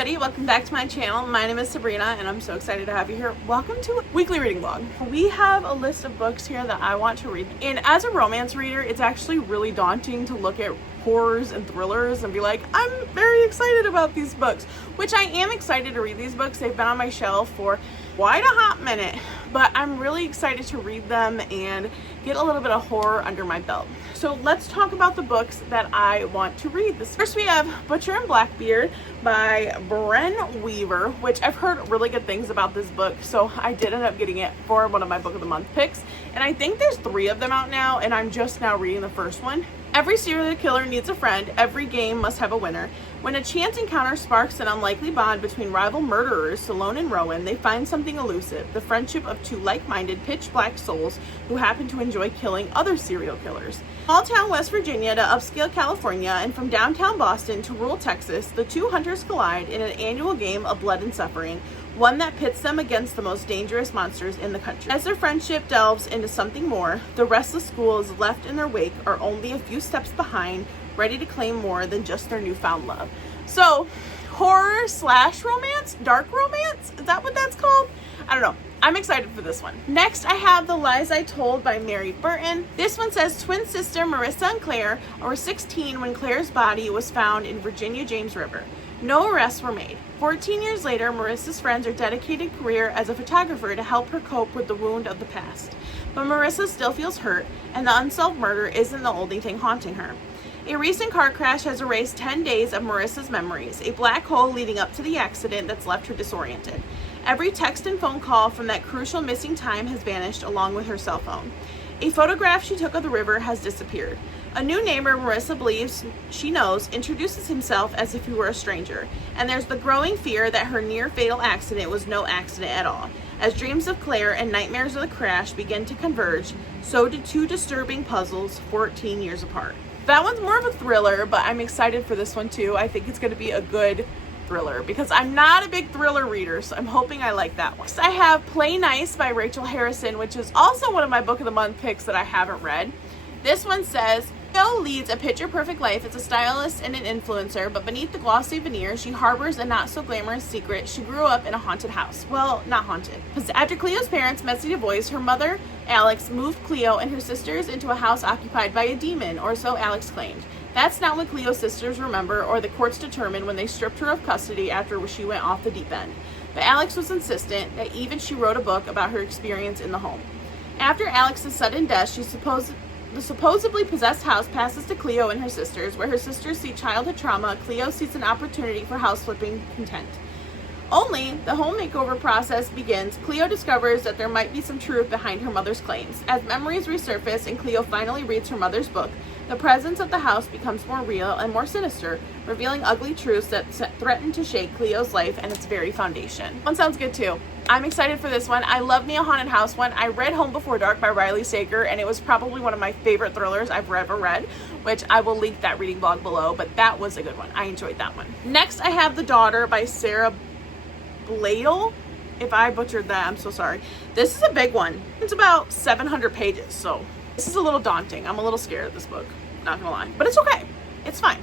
everybody, welcome back to my channel. My name is Sabrina and I'm so excited to have you here. Welcome to a weekly reading vlog. We have a list of books here that I want to read, and as a romance reader it's actually really daunting to look at horrors and thrillers and be like, I'm very excited about these books, which I am excited to read these books. They've been on my shelf for quite a hot minute, but I'm really excited to read them and get a little bit of horror under my belt. So let's talk about the books that I want to read. First we have Butcher and Blackbeard by Bren Weaver, which I've heard really good things about this book, so I did end up getting it for one of my book of the month picks, and I think there's 3 of them out now, and I'm just now reading the first one. Every serial killer needs a friend. Every game must have a winner. When a chance encounter sparks an unlikely bond between rival murderers Salone and Rowan, they find something elusive, the friendship of 2 like-minded pitch-black souls who happen to enjoy killing other serial killers. Small town West Virginia to upscale California, and from downtown Boston to rural Texas, the 2 hunters collide in an annual game of blood and suffering, one that pits them against the most dangerous monsters in the country. As their friendship delves into something more, the restless ghouls left in their wake are only a few steps behind, ready to claim more than just their newfound love. So, horror slash romance? Dark romance? Is that what that's called? I don't know. I'm excited for this one. Next, I have The Lies I Told by Mary Burton. This one says twin sister Marissa and Claire were 16 when Claire's body was found in Virginia James River. No arrests were made. 14 years later, Marissa's friends are dedicated career as a photographer to help her cope with the wound of the past. But Marissa still feels hurt, and the unsolved murder isn't the only thing haunting her. A recent car crash has erased 10 days of Marissa's memories, a black hole leading up to the accident that's left her disoriented. Every text and phone call from that crucial missing time has vanished along with her cell phone. A photograph she took of the river has disappeared. A new neighbor Marissa believes she knows introduces himself as if he were a stranger, and there's the growing fear that her near-fatal accident was no accident at all. As dreams of Claire and nightmares of the crash begin to converge, so do 2 disturbing puzzles 14 years apart. That one's more of a thriller, but I'm excited for this one too. I think it's going to be a good thriller because I'm not a big thriller reader, so I'm hoping I like that one. Next, I have Play Nice by Rachel Harrison, which is also one of my book of the month picks that I haven't read. This one says, Jill leads a picture-perfect life as a stylist and an influencer, but beneath the glossy veneer, she harbors a not-so-glamorous secret. She grew up in a haunted house. Well, not haunted. After Cleo's parents met the divorce, her mother, Alex, moved Cleo and her sisters into a house occupied by a demon, or so Alex claimed. That's not what Cleo's sisters remember or the courts determined when they stripped her of custody after she went off the deep end. But Alex was insistent that even she wrote a book about her experience in the home. After Alex's sudden death, the supposedly possessed house passes to Cleo and her sisters. Where her sisters see childhood trauma, Cleo sees an opportunity for house flipping content. Only the home makeover process begins, Cleo discovers that there might be some truth behind her mother's claims. As memories resurface and Cleo finally reads her mother's book, the presence of the house becomes more real and more sinister, revealing ugly truths that threaten to shake Cleo's life and its very foundation. One sounds good too. I'm excited for this one. I love me a haunted house one. I read Home Before Dark by Riley Sager, and it was probably one of my favorite thrillers I've ever read, which I will link that reading blog below, but that was a good one. I enjoyed that one. Next, I have The Daughter by Sara Blaedel. If I butchered that, I'm so sorry. This is a big one. It's about 700 pages, so this is a little daunting. I'm a little scared of this book, not gonna lie, but it's okay. It's fine.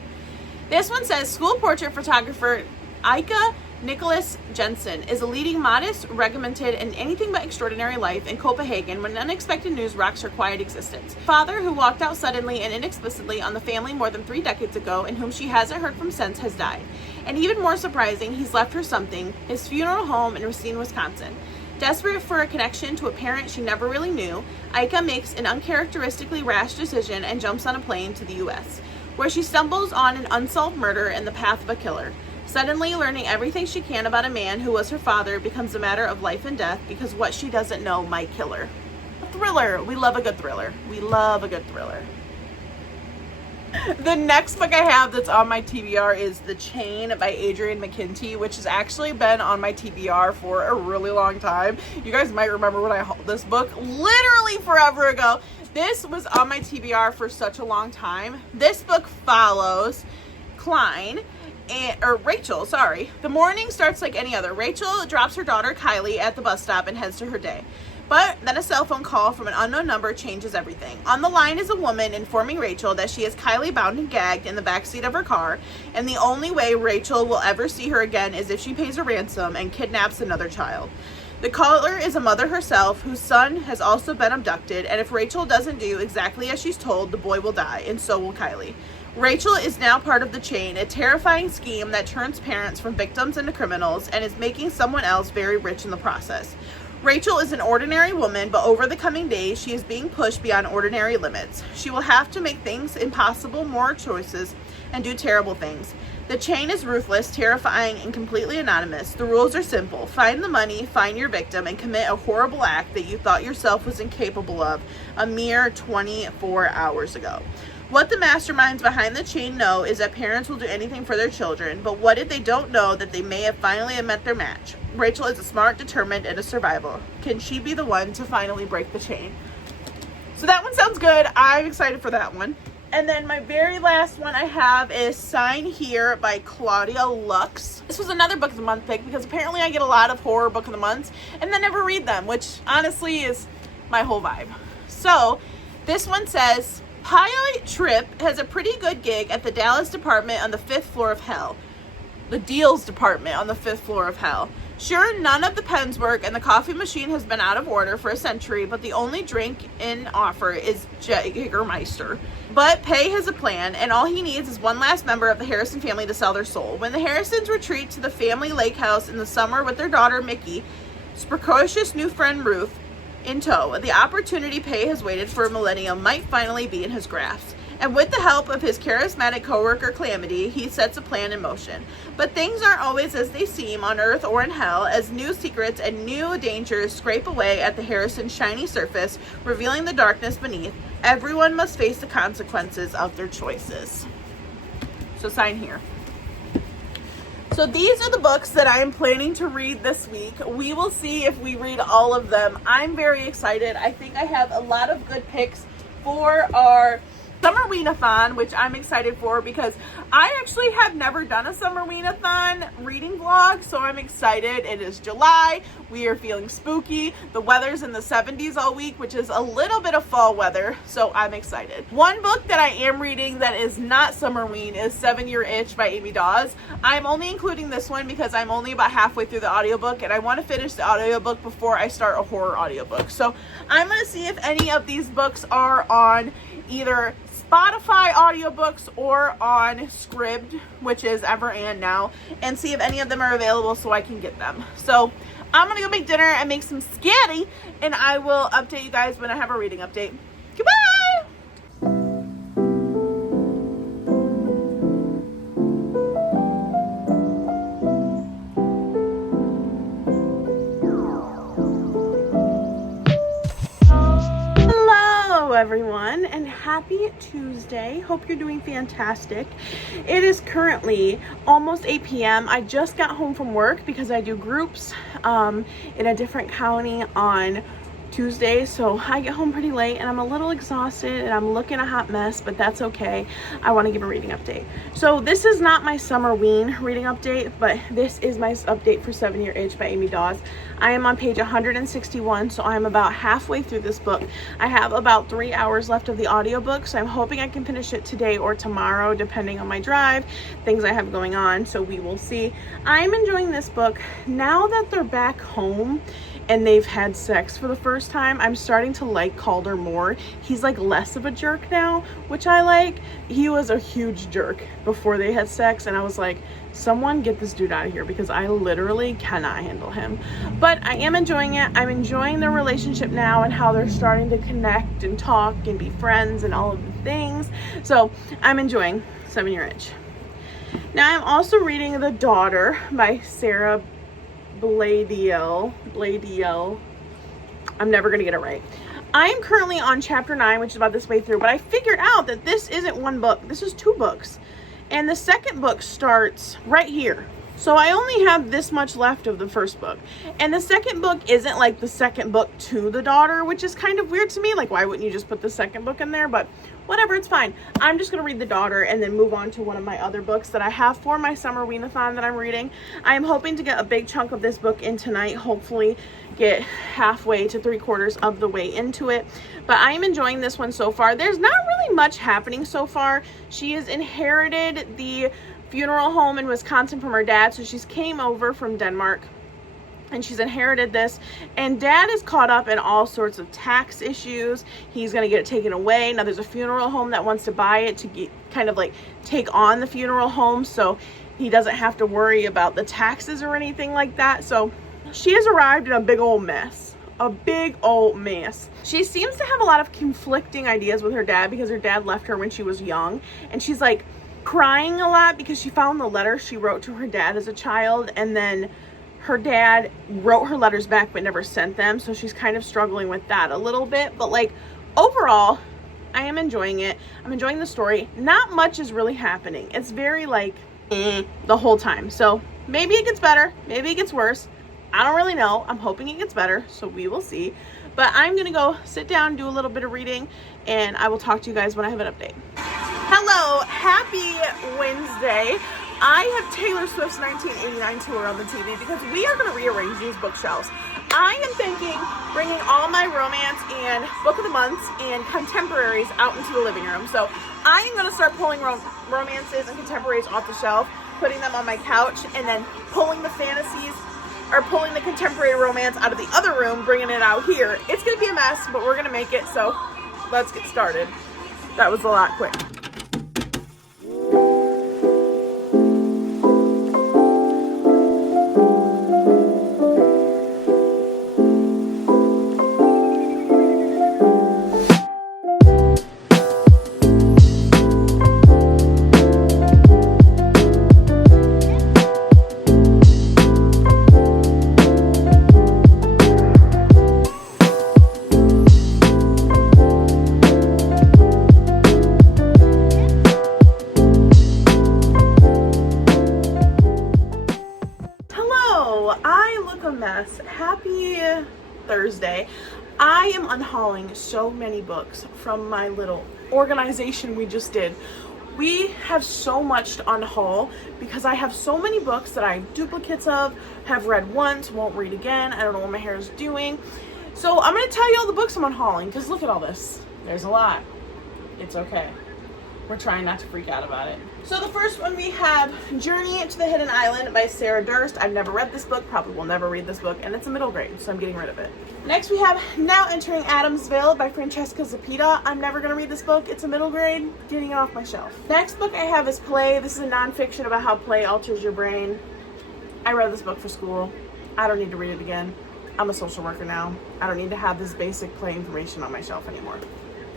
This one says school portrait photographer Ika Nicholas Jensen is a leading modest, regimented, and anything but extraordinary life in Copenhagen when unexpected news rocks her quiet existence. Father, who walked out suddenly and inexplicably on the family more than 3 decades ago and whom she hasn't heard from since, has died. And even more surprising, he's left her something, his funeral home in Racine, Wisconsin. Desperate for a connection to a parent she never really knew, Ika makes an uncharacteristically rash decision and jumps on a plane to the U.S., where she stumbles on an unsolved murder in the path of a killer. Suddenly, learning everything she can about a man who was her father becomes a matter of life and death because what she doesn't know might kill her. A thriller. We love a good thriller. We love a good thriller. The next book I have that's on my TBR is The Chain by Adrienne McKinty, which has actually been on my TBR for a really long time. You guys might remember when I hauled this book literally forever ago. This was on my TBR for such a long time. This book follows Rachel. The morning starts like any other. Rachel drops her daughter Kylie at the bus stop and heads to her day. But then a cell phone call from an unknown number changes everything. On the line is a woman informing Rachel that she is Kylie bound and gagged in the backseat of her car, and the only way Rachel will ever see her again is if she pays a ransom and kidnaps another child. The caller is a mother herself whose son has also been abducted, and if Rachel doesn't do exactly as she's told, the boy will die, and so will Kylie. Rachel is now part of the chain, a terrifying scheme that turns parents from victims into criminals and is making someone else very rich in the process. Rachel is an ordinary woman, but over the coming days, she is being pushed beyond ordinary limits. She will have to make things impossible, more choices, and do terrible things. The chain is ruthless, terrifying, and completely anonymous. The rules are simple. Find the money, find your victim, and commit a horrible act that you thought yourself was incapable of a mere 24 hours ago. What the masterminds behind the chain know is that parents will do anything for their children, but what if they don't know that they may have finally met their match? Rachel is a smart, determined, and a survivor. Can she be the one to finally break the chain? So that one sounds good. I'm excited for that one. And then my very last one I have is Sign Here by Claudia Lux. This was another book of the month pick because apparently I get a lot of horror book of the months and then never read them, which honestly is my whole vibe. So this one says, Pilot Trip has a pretty good gig at the Dallas department on the 5th floor of hell. The deals department on the 5th floor of hell. Sure, none of the pens work and the coffee machine has been out of order for a century, but the only drink in offer is Jägermeister. But Pay has a plan, and all he needs is one last member of the Harrison family to sell their soul. When the Harrisons retreat to the family lake house in the summer with their daughter Mickey, precocious new friend Ruth, in tow, the opportunity Pay has waited for a millennium might finally be in his grasp. And with the help of his charismatic coworker Calamity, he sets a plan in motion. But things aren't always as they seem on Earth or in hell, as new secrets and new dangers scrape away at the Harrison's shiny surface, revealing the darkness beneath. Everyone must face the consequences of their choices. So Sign Here. So these are the books that I am planning to read this week. We will see if we read all of them. I'm very excited. I think I have a lot of good picks for our Summer Wean-a-thon, which I'm excited for because I actually have never done a Summer Wean-a-thon reading vlog, so I'm excited. It is July. We are feeling spooky. The weather's in the 70s all week, which is a little bit of fall weather, so I'm excited. One book that I am reading that is not Summer Wean is 7 Year Itch by Amy Daws. I'm only including this one because I'm only about halfway through the audiobook and I want to finish the audiobook before I start a horror audiobook. So I'm going to see if any of these books are on either Spotify audiobooks or on Scribd, which is ever and now, and see if any of them are available so I can get them. So I'm gonna go make dinner and make some spaghetti, and I will update you guys when I have a reading update. Goodbye! Everyone, and happy Tuesday. Hope you're doing fantastic. It is currently almost 8 p.m. I just got home from work because I do groups in a different county on Tuesday, so I get home pretty late and I'm a little exhausted and I'm looking a hot mess, but that's okay. I want to give a reading update. So this is not my Summer Wean reading update, but this is my update for 7 Year Itch by Amy Daws. I am on page 161, so I'm about halfway through this book. I have about 3 hours left of the audiobook, so I'm hoping I can finish it today or tomorrow, depending on my drive, things I have going on, so we will see. I'm enjoying this book. Now that they're back home and they've had sex for the first time, I'm starting to like Calder more. He's like less of a jerk now, which I like. He was a huge jerk before they had sex, and I was like, someone get this dude out of here because I literally cannot handle him. But I am enjoying it. I'm enjoying their relationship now and how they're starting to connect and talk and be friends and all of the things. So I'm enjoying 7 Year Itch. Now I'm also reading The Daughter by Sara Blaedel. I'm never gonna get it right. I am currently on chapter 9, which is about this way through, but I figured out that this isn't one book. This is 2 books. And the second book starts right here. So I only have this much left of the first book. And the second book isn't like the second book to the daughter, which is kind of weird to me. Like, why wouldn't you just put the second book in there? But whatever, it's fine. I'm just going to read the daughter and then move on to one of my other books that I have for my summer weanathon that I'm reading. I am hoping to get a big chunk of this book in tonight. Hopefully get halfway to 3/4 of the way into it. But I am enjoying this one so far. There's not really much happening so far. She has inherited the funeral home in Wisconsin from her dad. So she's came over from Denmark and she's inherited this, and dad is caught up in all sorts of tax issues. He's going to get it taken away. Now there's a funeral home that wants to buy it to get, kind of like take on the funeral home so he doesn't have to worry about the taxes or anything like that. So she has arrived in a big old mess. A big old mess. She seems to have a lot of conflicting ideas with her dad because her dad left her when she was young, and she's like crying a lot because she found the letter she wrote to her dad as a child, and then her dad wrote her letters back but never sent them. So she's kind of struggling with that a little bit. But like overall, I am enjoying it. I'm enjoying the story. Not much is really happening. It's very like the whole time. So maybe it gets better. Maybe it gets worse. I don't really know. I'm hoping it gets better. So we will see. But I'm going to go sit down, do a little bit of reading, and I will talk to you guys when I have an update. Hello. Happy Wednesday. I have Taylor Swift's 1989 tour on the TV because we are going to rearrange these bookshelves. I am thinking bringing all my romance and book of the months and contemporaries out into the living room. So I am going to start pulling romances and contemporaries off the shelf, putting them on my couch, and then pulling the fantasies or pulling the contemporary romance out of the other room, bringing it out here. It's going to be a mess, but we're going to make it. So let's get started. That was a lot quick. Happy Thursday. I am unhauling so many books from my little organization we just did. We have so much to unhaul because I have so many books that I have duplicates of, have read once, won't read again. I don't know what my hair is doing. So I'm going to tell you all the books I'm unhauling because look at all this. There's a lot. It's okay. We're trying not to freak out about it. So the first one we have Journey to the Hidden Island by Sara Durst. I've never read this book, probably will never read this book, and it's a middle grade, so I'm getting rid of it. Next we have Now Entering Adamsville by Francesca Zapita. I'm never going to read this book. It's a middle grade, getting it off my shelf. Next book I have is Play. This is a nonfiction about how play alters your brain. I read this book for school. I don't need to read it again. I'm a social worker now. I don't need to have this basic play information on my shelf anymore.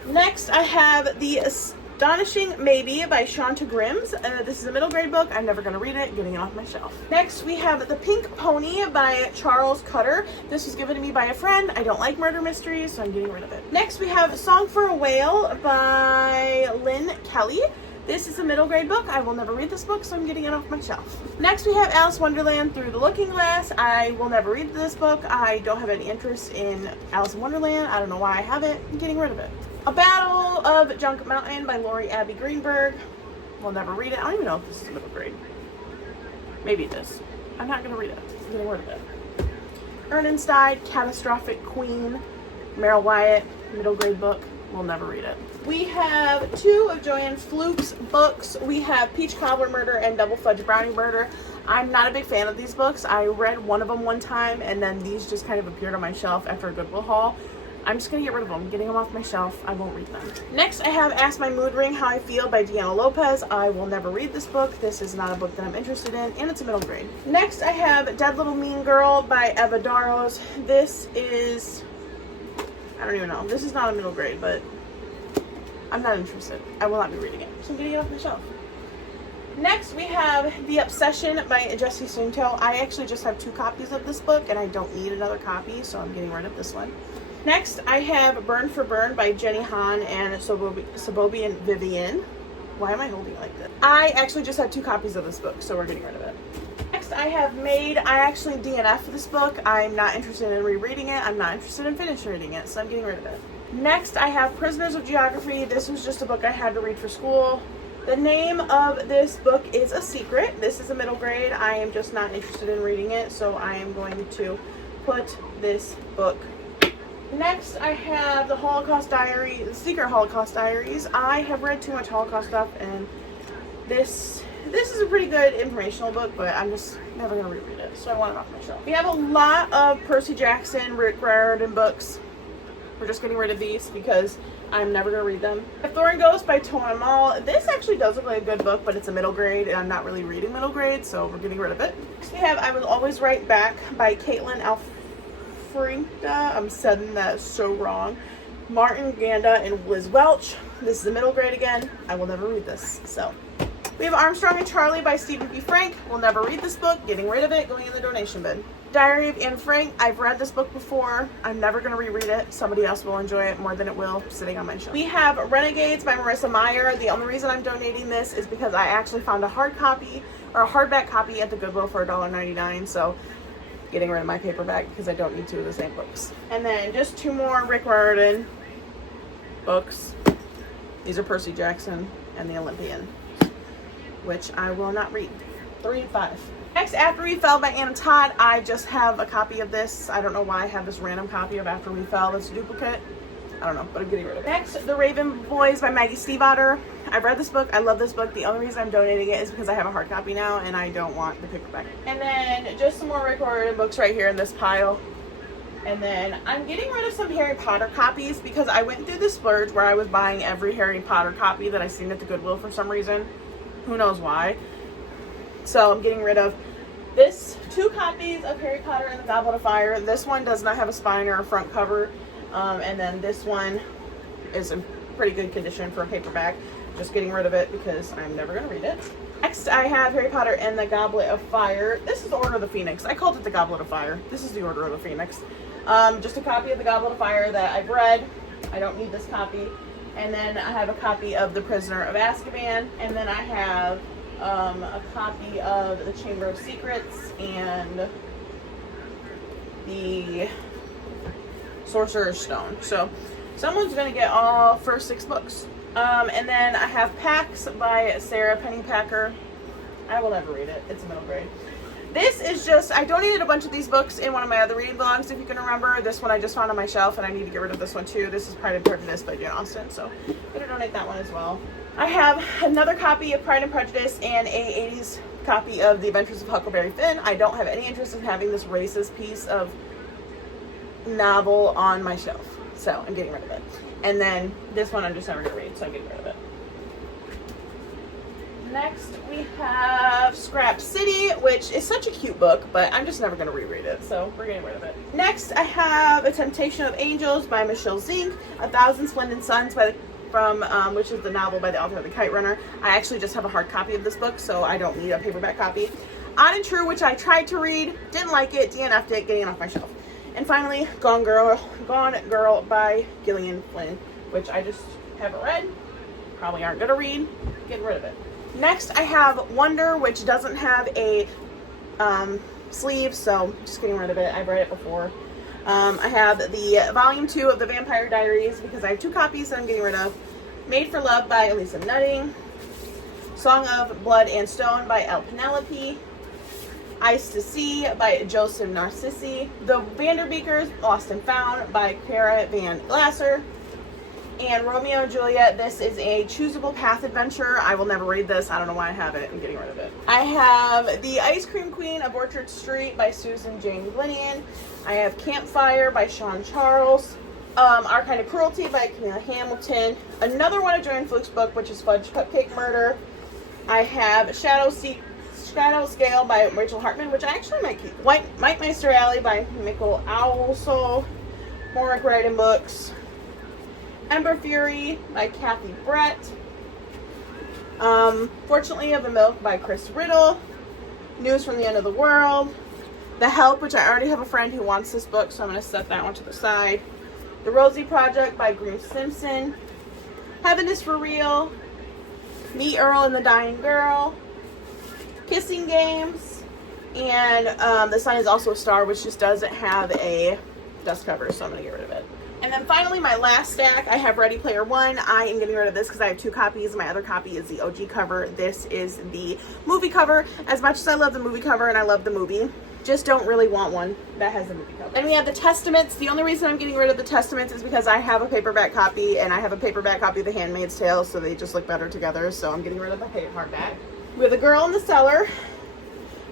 Next I have The Astonishing Maybe by Shanta Grims. This is a middle grade book. I'm never going to read it. Getting it off my shelf. Next, we have The Pink Pony by Charles Cutter. This was given to me by a friend. I don't like murder mysteries, so I'm getting rid of it. Next, we have Song for a Whale by Lynn Kelly. This is a middle grade book. I will never read this book, so I'm getting it off my shelf. Next, we have Alice Wonderland Through the Looking Glass. I will never read this book. I don't have any interest in Alice in Wonderland. I don't know why I have it. I'm getting rid of it. A Battle of Junk Mountain by Lori Abby Greenberg. We'll never read it. I don't even know if this is middle grade. Maybe it is. I'm not going to read it. I'm getting rid of it. Ernenstein, Catastrophic Queen, Meryl Wyatt, middle grade book. We'll never read it. We have two of Joanne Fluke's books. We have Peach Cobbler Murder and Double Fudge Brownie Murder. I'm not a big fan of these books. I read one of them one time, and then these just kind of appeared on my shelf after a Goodwill haul. I'm just going to get rid of them, getting them off my shelf. I won't read them. Next, I have Ask My Mood Ring, How I Feel by Deanna Lopez. I will never read this book. This is not a book that I'm interested in, and it's a middle grade. Next, I have Dead Little Mean Girl by Eva Daws. This is, I don't even know. This is not a middle grade, but I'm not interested. I will not be reading it, so I'm getting it off my shelf. Next, we have The Obsession by Jessie Suunto. I actually just have 2 copies of this book, and I don't need another copy, so I'm getting rid of this one. Next, I have Burn for Burn by Jenny Han and Sabobi and Vivian. Why am I holding it like this? I actually just have 2 copies of this book, so we're getting rid of it. Next, Next, I actually DNF'd this book. I'm not interested in rereading it. I'm not interested in finishing reading it, so I'm getting rid of it. Next, I have Prisoners of Geography. This was just a book I had to read for school. The name of this book is a secret. This is a middle grade. I am just not interested in reading it, so I am going to put this book. Next, I have the Secret Holocaust Diaries. I have read too much Holocaust stuff, and this is a pretty good informational book, but I'm just never going to reread it, so I want it off my shelf. We have a lot of Percy Jackson, Rick Riordan books. We're just getting rid of these because I'm never going to read them. Thorn Ghost by Tone Mall. This actually does look like a good book, but it's a middle grade, and I'm not really reading middle grade, so we're getting rid of it. Next we have I Will Always Write Back by Caitlin Alfreda. I'm saying that so wrong. Martin Ganda and Liz Welch. This is a middle grade again. I will never read this, so. We have Armstrong and Charlie by Stephen B. Frank. We'll never read this book. Getting rid of it, going in the donation bin. Diary of Anne Frank. I've read this book before. I'm never going to reread it. Somebody else will enjoy it more than it will sitting on my shelf. We have Renegades by Marissa Meyer. The only reason I'm donating this is because I actually found a hard copy or a hardback copy at the Goodwill for $1.99. So getting rid of my paperback because I don't need two of the same books. And then just two more Rick Riordan books. These are Percy Jackson and The Olympian, which I will not read. 3 and 5. Next, After We Fell by Anna Todd. I just have a copy of this. I don't know why I have this random copy of After We Fell that's a duplicate. I don't know, but I'm getting rid of it. Next, The Raven Boys by Maggie Stiefvater. I've read this book. I love this book. The only reason I'm donating it is because I have a hard copy now and I don't want the paperback. And then just some more Rick Riordan books right here in this pile. And then I'm getting rid of some Harry Potter copies because I went through the splurge where I was buying every Harry Potter copy that I seen at the Goodwill for some reason. Who knows why. So I'm getting rid of this 2 copies of Harry Potter and the Goblet of Fire. This one does not have a spine or a front cover. And then this one is in pretty good condition for a paperback. Just getting rid of it because I'm never going to read it. Next, I have Harry Potter and the Goblet of Fire. This is the Order of the Phoenix. I called it the Goblet of Fire. This is the Order of the Phoenix. Just a copy of the Goblet of Fire that I've read. I don't need this copy. And then I have a copy of The Prisoner of Azkaban. And then I have a copy of The Chamber of Secrets and the Sorcerer's Stone. So someone's going to get all first 6 books. And then I have Pax by Sara Pennypacker. I will never read it. It's a middle grade. This is just, I donated a bunch of these books in one of my other reading vlogs, if you can remember. This one I just found on my shelf, and I need to get rid of this one too. This is Pride and Prejudice by Jane Austen, so I'm going to donate that one as well. I have another copy of Pride and Prejudice and a 80s copy of The Adventures of Huckleberry Finn. I don't have any interest in having this racist piece of novel on my shelf, so I'm getting rid of it. And then this one I'm just never going to read, so I'm getting rid of it. Next, we have Scrap City, which is such a cute book, but I'm just never going to reread it, so we're getting rid of it. Next, I have A Temptation of Angels by Michelle Zink, 1,000 Splendid Suns which is the novel by the author of The Kite Runner. I actually just have a hard copy of this book, so I don't need a paperback copy. Odd and True, which I tried to read, didn't like it, DNF'd it, getting it off my shelf. And finally, Gone Girl by Gillian Flynn, which I just haven't read, probably aren't going to read, getting rid of it. Next, I have Wonder, which doesn't have a sleeve, so just getting rid of it. I've read it before. I have the Volume 2 of the Vampire Diaries because I have 2 copies that I'm getting rid of. Made for Love by Elisa Nutting. Song of Blood and Stone by Elle Penelope. Ice to Sea by Joseph Narcissi. The Vanderbeekers, Lost and Found by Cara Van Glasser. And Romeo and Juliet, this is a choosable path adventure. I will never read this. I don't know why I have it. I'm getting rid of it. I have The Ice Cream Queen of Orchard Street by Susan Jane Glinian. I have Campfire by Sean Charles. Our Kind of Cruelty by Camilla Hamilton. Another one of Joanne Fluke's book, which is Fudge Cupcake Murder. I have Shadow Scale by Rachel Hartman, which I actually might keep. Mike Meister Alley by Mikkel Owlsole. More Rick Riordan books. Ember Fury by Kathy Brett. Fortunately of the Milk by Chris Riddle. News from the End of the World. The Help, which I already have a friend who wants this book, so I'm going to set that one to the side. The Rosie Project by Grace Simpson. Heaven is for Real. Meet Earl and the Dying Girl. Kissing Games. And the sun is also a star, which just doesn't have a dust cover, so I'm gonna get rid of it. And then finally, my last stack, I have Ready Player One. I am getting rid of this because I have 2 copies. My other copy is the OG cover. This is the movie cover. As much as I love the movie cover and I love the movie, just don't really want one that has the movie cover. And we have the Testaments. The only reason I'm getting rid of the Testaments is because I have a paperback copy and I have a paperback copy of The Handmaid's Tale, so they just look better together. So I'm getting rid of the hardback. We have The Girl in the Cellar,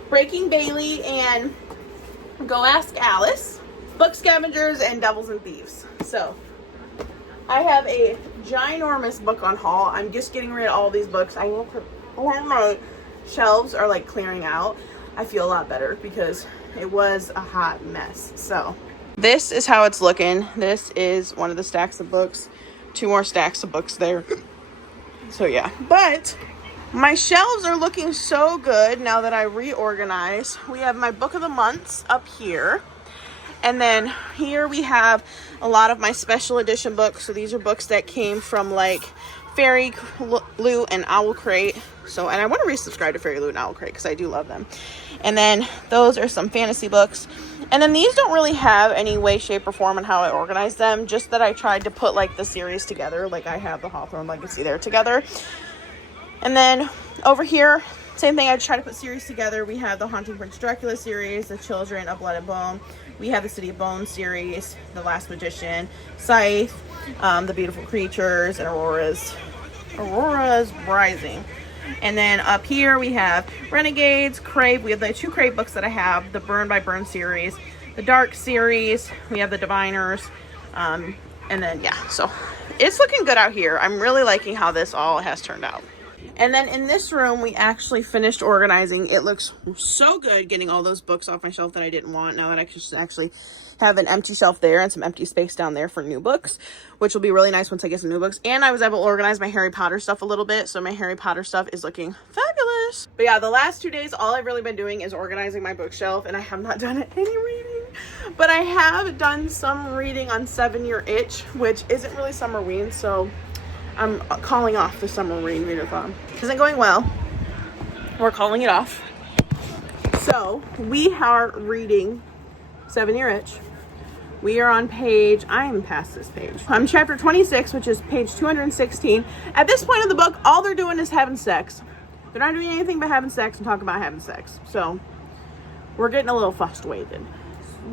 Breaking Bailey, and Go Ask Alice, Book Scavengers, and Devils and Thieves. So I have a ginormous book on haul. I'm just getting rid of all these books. I will put all my shelves are like clearing out. I feel a lot better because it was a hot mess. So this is how it's looking. This is one of the stacks of books. 2 more stacks of books there. So yeah, but my shelves are looking so good now that I reorganize. We have my book of the months up here. And then here we have a lot of my special edition books. So these are books that came from like Fairy Loot and Owl Crate. So, and I want to resubscribe to Fairy Loot and Owl Crate because I do love them. And then those are some fantasy books. And then these don't really have any way, shape, or form on how I organize them. Just that I tried to put like the series together. Like I have the Hawthorne Legacy there together. And then over here, same thing, I try to put series together. We have the Haunting Prince Dracula series, The Children of Blood and Bone. We have the City of Bones series, The Last Magician, Scythe, The Beautiful Creatures, and Aurora's Rising. And then up here we have Renegades, Crave. We have the 2 Crave books that I have, the Burn by Burn series, the Dark series. We have the Diviners. And then, yeah, so it's looking good out here. I'm really liking how this all has turned out. And then in this room, we actually finished organizing. It looks so good getting all those books off my shelf that I didn't want. Now that I can actually have an empty shelf there and some empty space down there for new books, which will be really nice once I get some new books. And I was able to organize my Harry Potter stuff a little bit. So my Harry Potter stuff is looking fabulous. But yeah, the last 2 days, all I've really been doing is organizing my bookshelf, and I have not done any reading. But I have done some reading on 7 Year Itch, which isn't really summer-ween, so I'm calling off the summer readathon. Isn't going well. We're calling it off. So we are reading 7 Year Itch. We are on page, I'm past this page. I'm chapter 26, which is page 216. At this point in the book, all they're doing is having sex. They're not doing anything but having sex and talking about having sex. So we're getting a little frustrated.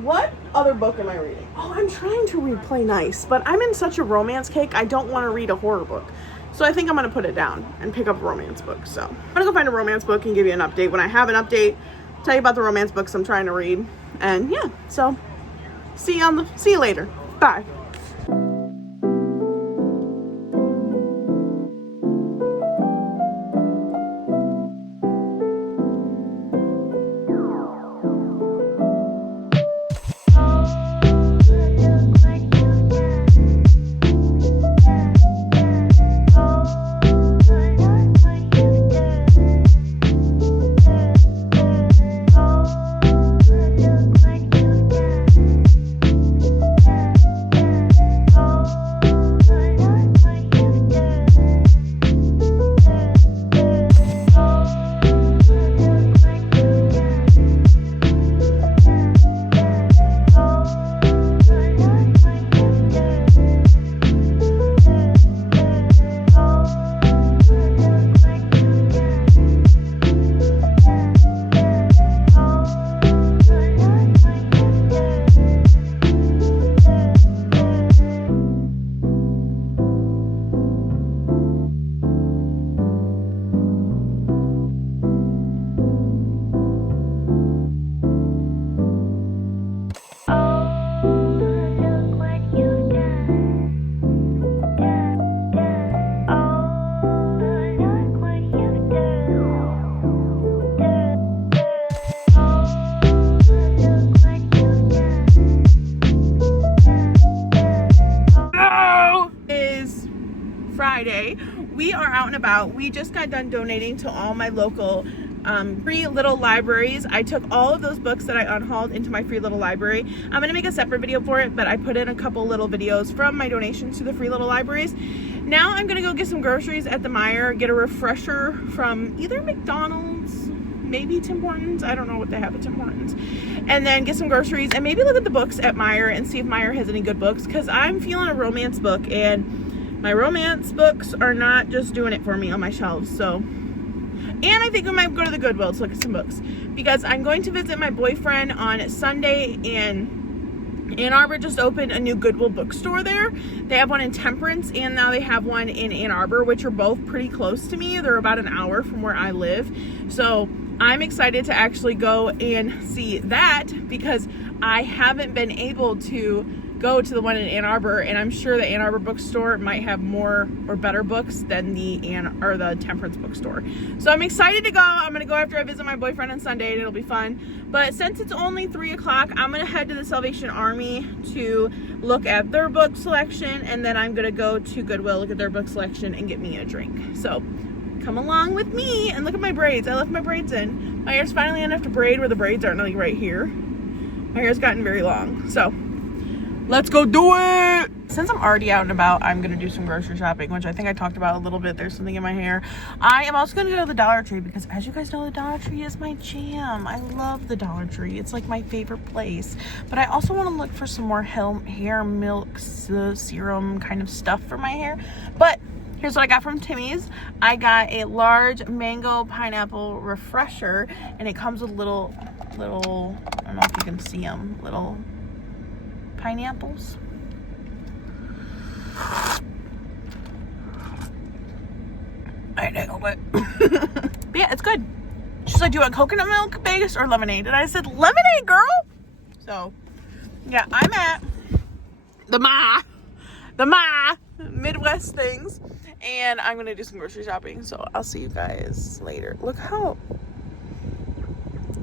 What other book am I reading? Oh, I'm trying to read Play Nice, but I'm in such a romance cake, I don't want to read a horror book. So I think I'm going to put it down and pick up a romance book. So I'm going to go find a romance book and give you an update. When I have an update, tell you about the romance books I'm trying to read. And yeah, so see you later. Bye. Friday. We are out and about. We just got done donating to all my local free little libraries. I took all of those books that I unhauled into my free little library. I'm going to make a separate video for it, but I put in a couple little videos from my donations to the free little libraries. Now I'm going to go get some groceries at the Meijer, get a refresher from either McDonald's, maybe Tim Hortons. I don't know what they have at Tim Hortons. And then get some groceries and maybe look at the books at Meijer and see if Meijer has any good books, because I'm feeling a romance book and my romance books are not just doing it for me on my shelves. So, and I think we might go to the Goodwill to look at some books, because I'm going to visit my boyfriend on Sunday, and Ann Arbor just opened a new Goodwill bookstore there. They have one in Temperance and now they have one in Ann Arbor, which are both pretty close to me. They're about an hour from where I live. So I'm excited to actually go and see that, because I haven't been able to go to the one in Ann Arbor, and I'm sure the Ann Arbor bookstore might have more or better books than the Temperance bookstore. So I'm excited to go. I'm gonna go after I visit my boyfriend on Sunday, and it'll be fun. But since it's only 3 o'clock, I'm gonna head to the Salvation Army to look at their book selection, and then I'm gonna go to Goodwill, look at their book selection, and get me a drink. So come along with me and look at my braids. I left my braids in. My hair's finally enough to braid where the braids aren't like right here. My hair's gotten very long. So let's go do it. Since I'm already out and about, I'm gonna do some grocery shopping, which I think I talked about a little bit. There's something in my hair. I am also gonna go to the Dollar Tree, because as you guys know, the Dollar Tree is my jam. I love the Dollar Tree. It's like my favorite place. But I also want to look for some more hair milk serum kind of stuff for my hair. But here's what I got from Timmy's. I got a large mango pineapple refresher, and it comes with little, I don't know if you can see them, little pineapples. I know it. But yeah, it's good. She's like, do you want coconut milk based or lemonade? And I said, lemonade, girl. So yeah, I'm at the Midwest things, and I'm gonna do some grocery shopping. So I'll see you guys later. Look how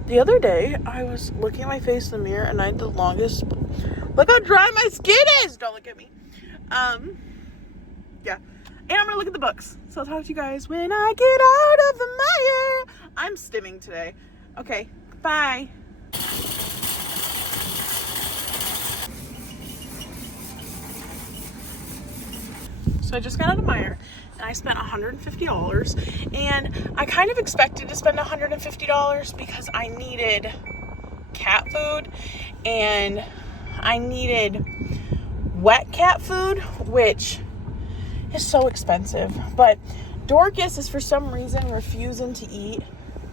the other day I was looking at my face in the mirror, and I had the longest, look how dry my skin is. Don't look at me. Yeah. And I'm gonna look at the books. So I'll talk to you guys when I get out of the mire. I'm stimming today. Okay, bye. So I just got out of Meijer, and I spent $150, and I kind of expected to spend $150 because I needed cat food, and I needed wet cat food, which is so expensive. But Dorcas is for some reason refusing to eat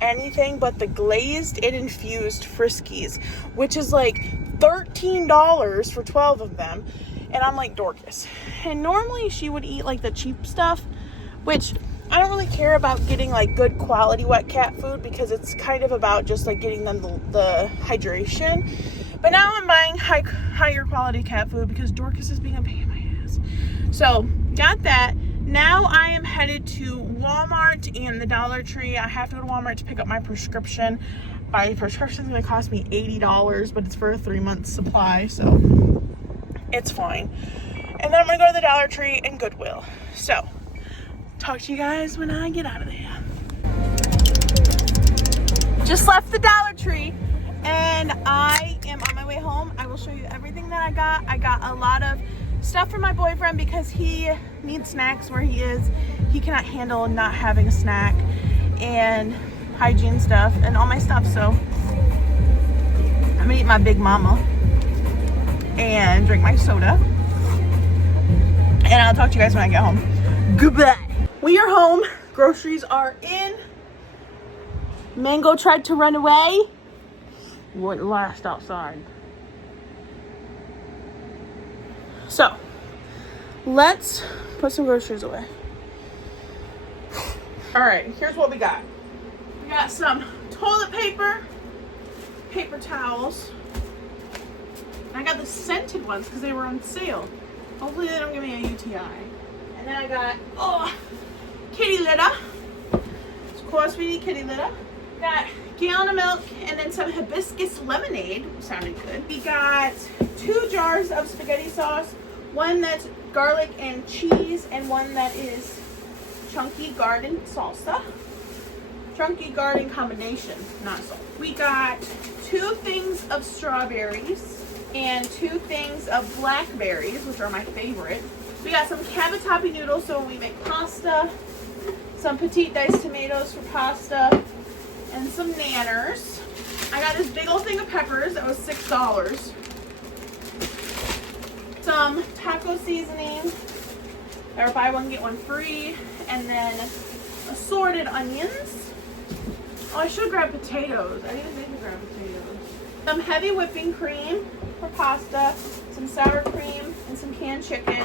anything but the glazed and infused Friskies, which is like $13 for 12 of them. And I'm like, Dorcas. And normally she would eat like the cheap stuff, which I don't really care about getting like good quality wet cat food, because it's kind of about just like getting them the hydration. But now I'm buying higher quality cat food because Dorcas is being a pain in my ass. So got that. Now I am headed to Walmart and the Dollar Tree. I have to go to Walmart to pick up my prescription. My prescription is going to cost me $80, but it's for a 3-month supply, so it's fine. And then I'm going to go to the Dollar Tree and Goodwill. So talk to you guys when I get out of there. Just left the Dollar Tree, and I am on my way home. I will show you everything that I got. I got a lot of stuff for my boyfriend because he needs snacks where he is. He cannot handle not having a snack, and hygiene stuff and all my stuff. So I'm gonna eat my Big Mama and drink my soda, and I'll talk to you guys when I get home. Goodbye. We are home. Groceries are in. Mango tried to run away. What last outside? So let's put some groceries away. All right, here's what we got. We got some toilet paper, paper towels. I got the scented ones because they were on sale. Hopefully they don't give me a UTI. And then I got, kitty litter. Of course we need kitty litter. Got a gallon of milk and then some hibiscus lemonade. Sounded good. We got 2 jars of spaghetti sauce. One that's garlic and cheese, and one that is chunky garden salsa. Chunky garden combination, not salt. We got 2 things of strawberries and 2 things of blackberries, which are my favorite. We got some cavatappi noodles so when we make pasta, some petite diced tomatoes for pasta, and some nanners. I got this big old thing of peppers that was $6. Some taco seasoning, or buy one get one free, and then assorted onions. Oh, I should have grabbed potatoes. I didn't think to grab potatoes. Some heavy whipping cream for pasta, some sour cream, and some canned chicken.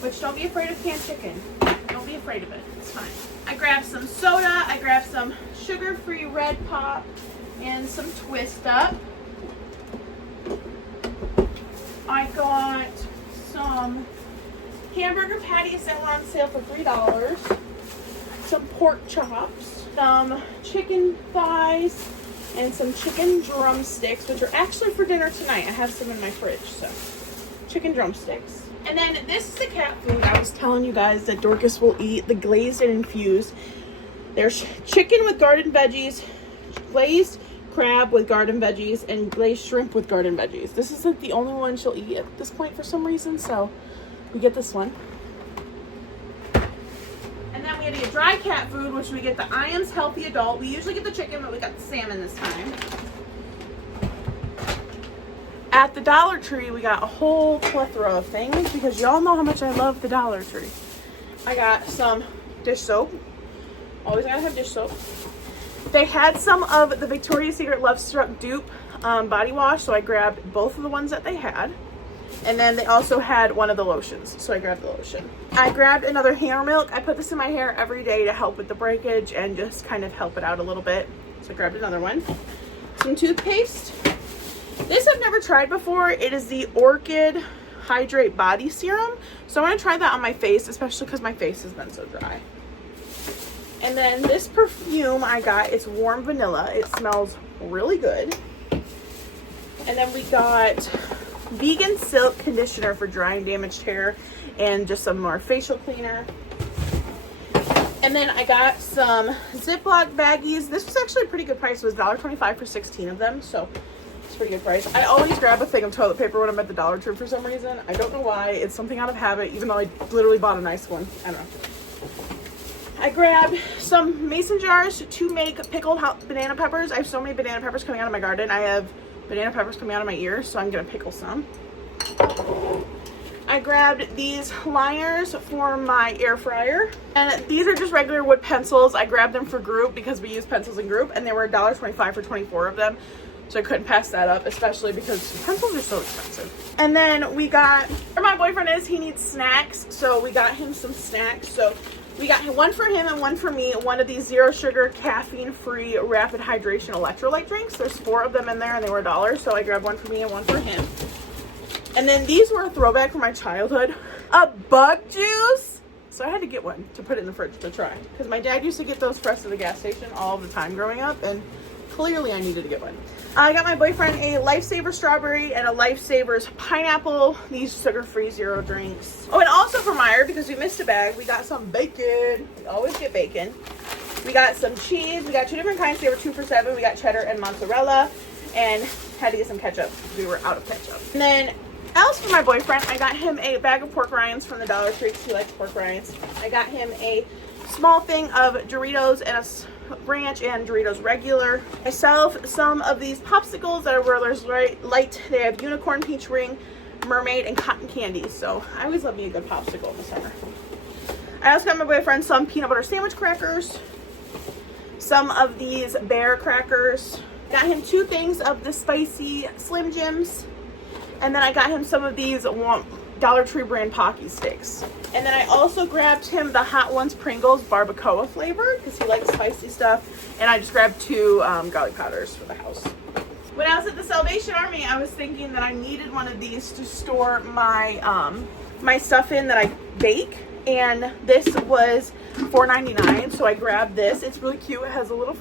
Which, don't be afraid of canned chicken. Don't be afraid of it. It's fine. I grabbed some soda. I grabbed some sugar-free red pop and some twist up. I got some hamburger patties that were on sale for $3. Some pork chops, some chicken thighs, and some chicken drumsticks, which are actually for dinner tonight. I have some in my fridge, so chicken drumsticks. And then this is the cat food I was telling you guys that Dorcas will eat, the glazed and infused. There's chicken with garden veggies, glazed crab with garden veggies, and glazed shrimp with garden veggies. This is like the only one she'll eat at this point for some reason, so we get this one. And then we had to get dry cat food, which we get the Iams Healthy Adult. We usually get the chicken, but we got the salmon this time. At the Dollar Tree, we got a whole plethora of things because y'all know how much I love the Dollar Tree. I got some dish soap. Always gotta have dish soap. They had some of the Victoria's Secret Love Struck Dupe body wash, so I grabbed both of the ones that they had. And then they also had one of the lotions, so I grabbed the lotion. I grabbed another hair milk. I put this in my hair every day to help with the breakage and just kind of help it out a little bit. So I grabbed another one. Some toothpaste. This I've never tried before. It is the Orchid Hydrate Body Serum. So I want to try that on my face, especially because my face has been so dry. And then this perfume I got, it's warm vanilla. It smells really good. And then we got vegan silk conditioner for dry and damaged hair, and just some more facial cleaner. And then I got some Ziploc baggies. This was actually a pretty good price. It was $1.25 for 16 of them, so it's a pretty good price. I always grab a thing of toilet paper when I'm at the Dollar Tree for some reason. I don't know why. It's something out of habit, even though I literally bought a nice one. I don't know. I grabbed some mason jars to make pickled banana peppers. I have so many banana peppers coming out of my garden. I have banana peppers coming out of my ears, so I'm gonna pickle some. I grabbed these liners for my air fryer, and these are just regular wood pencils. I grabbed them for group because we use pencils in group, and they were $1.25 for 24 of them, so I couldn't pass that up, especially because pencils are so expensive. And then we got, where my boyfriend is, he needs snacks, so we got him some snacks. So we got one for him and one for me, one of these zero sugar, caffeine-free, rapid hydration electrolyte drinks. There's 4 of them in there and they were $1, so I grabbed one for me and one for him. And then these were a throwback from my childhood. A bug juice! So I had to get one to put it in the fridge to try. Because my dad used to get those for us at the gas station all the time growing up, and clearly I needed to get one. I got my boyfriend a Lifesaver strawberry and a Lifesavers pineapple. These sugar-free zero drinks. Oh, and also for Meyer, because we missed a bag, we got some bacon. We always get bacon. We got some cheese. We got 2 different kinds. They were 2 for $7. We got cheddar and mozzarella, and had to get some ketchup because we were out of ketchup. And then else for my boyfriend, I got him a bag of pork rinds from the Dollar Tree because he likes pork rinds. I got him a small thing of Doritos and a ranch and Doritos regular. Myself some of these popsicles that are Whirlers light. They have unicorn, peach ring, mermaid, and cotton candy. So I always love me a good popsicle in the summer. I also got my boyfriend some peanut butter sandwich crackers, some of these bear crackers. Got him 2 things of the spicy Slim Jims, and then I got him some of these Dollar Tree brand Pocky sticks. And then I also grabbed him the Hot Ones Pringles barbacoa flavor because he likes spicy stuff. And I just grabbed 2 garlic powders for the house. When I was at the Salvation Army, I was thinking that I needed one of these to store my my stuff in that I bake. And this was $4.99, so I grabbed this. It's really cute. It has a little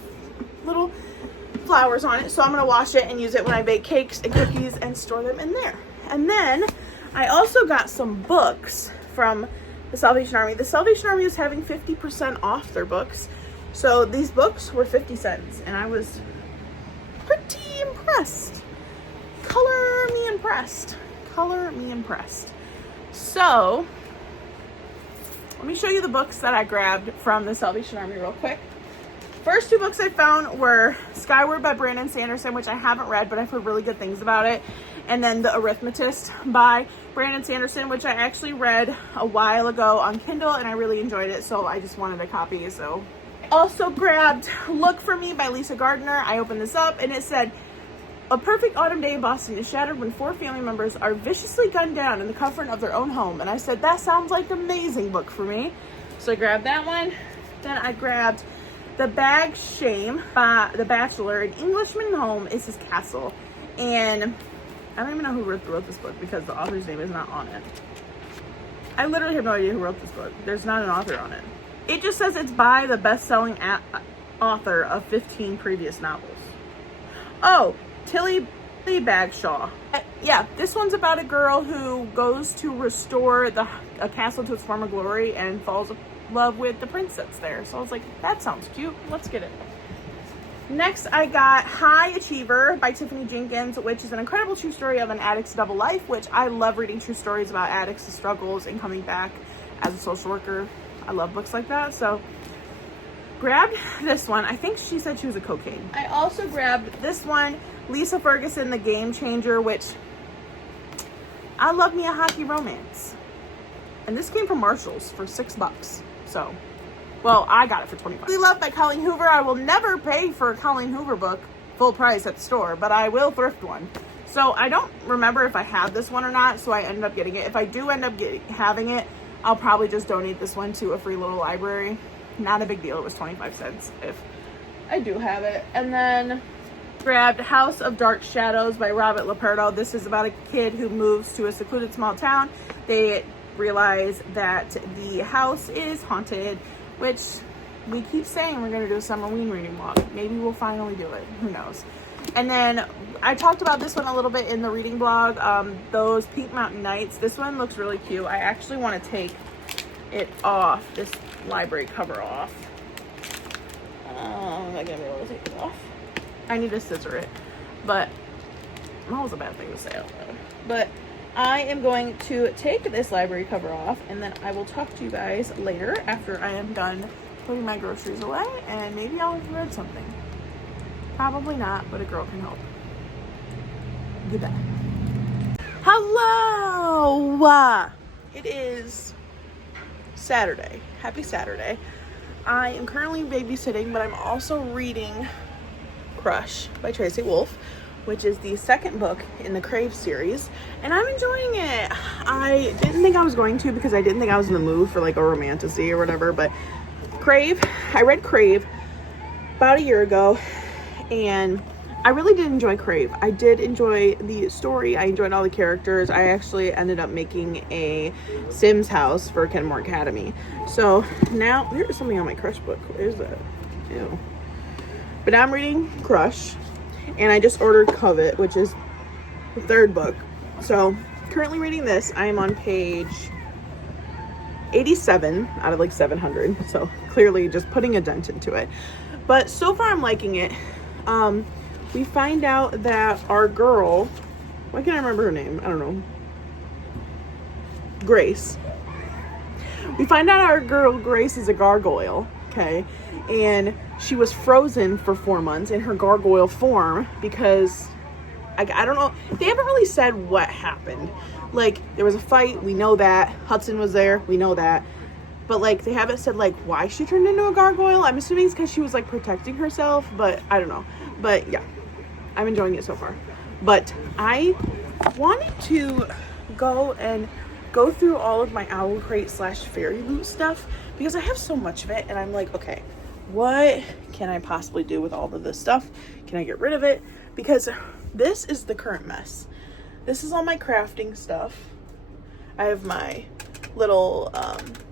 flowers on it, so I'm gonna wash it and use it when I bake cakes and cookies and store them in there. And then I also got some books from the Salvation Army. The Salvation Army is having 50% off their books. So these books were 50 cents, and I was pretty impressed. Color me impressed. Color me impressed. So let me show you the books that I grabbed from the Salvation Army real quick. First 2 books I found were Skyward by Brandon Sanderson, which I haven't read, but I've heard really good things about it. And then The Arithmetist by Brandon Sanderson, which I actually read a while ago on Kindle, and I really enjoyed it, so I just wanted a copy. So also grabbed Look For Me by Lisa Gardner. I opened this up, and it said, a perfect autumn day in Boston is shattered when 4 family members are viciously gunned down in the comfort of their own home. And I said, that sounds like an amazing book for me. So I grabbed that one. Then I grabbed The Bag Shame by The Bachelor. An Englishman home is his castle. And I don't even know who wrote this book because the author's name is not on it. I literally have no idea who wrote this book. There's not an author on it. It just says it's by the best-selling author of 15 previous novels. Oh, Tilly Bagshaw. Yeah, this one's about a girl who goes to restore a castle to its former glory and falls in love with the prince that's there. So I was like, that sounds cute. Let's get it. Next, I got High Achiever by Tiffany Jenkins, which is an incredible true story of an addict's double life, which I love reading true stories about addicts' struggles and coming back as a social worker. I love books like that. So grabbed this one. I think she said she was a cocaine. I also grabbed this one, Lisa Ferguson, The Game Changer, which I love me a hockey romance. And this came from Marshall's for $6. So, well, I got it for $25. We Love by Colleen Hoover. I will never pay for a Colleen Hoover book full price at the store, but I will thrift one. So I don't remember if I have this one or not, so I ended up getting it. If I do end up having it, I'll probably just donate this one to a free little library. Not a big deal. It was 25 cents if I do have it. And then grabbed House of Dark Shadows by Robert Lepardo. This is about a kid who moves to a secluded small town. They realize that the house is haunted, which we keep saying we're going to do a Summerween reading vlog. Maybe we'll finally do it. Who knows? And then I talked about this one a little bit in the reading blog. Those Pink Mountain Nights. This one looks really cute. I actually want to take it off, this library cover off. I'm not going to be able to take it off. I need to scissor it, but that was a bad thing to say out loud. But I am going to take this library cover off, and then I will talk to you guys later after I am done putting my groceries away, and maybe I'll have read something. Probably not, but a girl can hope. Goodbye. Hello! It is Saturday. Happy Saturday. I am currently babysitting, but I'm also reading Crush by Tracy Wolff, which is the second book in the Crave series, and I'm enjoying it. I didn't think I was going to because I didn't think I was in the mood for like a romantasy or whatever, but Crave, I read Crave about a year ago, and I really did enjoy Crave. I did enjoy the story. I enjoyed all the characters. I actually ended up making a Sims house for Canon Mark Academy. So now, there's something on my Crush book. Where is that? Ew. But now I'm reading Crush, and I just ordered Covet, which is the third book. So currently reading this. I am on page 87 out of like 700. So clearly just putting a dent into it. But so far I'm liking it. We find out that our girl, why can't I remember her name? I don't know. Grace. We find out our girl Grace is a gargoyle, okay? And she was frozen for 4 months in her gargoyle form because, I don't know, they haven't really said what happened. Like, there was a fight, we know that. Hudson was there, we know that. But, like, they haven't said, like, why she turned into a gargoyle. I'm assuming it's because she was, like, protecting herself, but I don't know. But, yeah, I'm enjoying it so far. But I wanted to go through all of my Owl Crate / Fairy Loot stuff because I have so much of it, and I'm like, okay, what can I possibly do with all of this stuff? Can I get rid of it? Because this is the current mess. This is all my crafting stuff. I have my little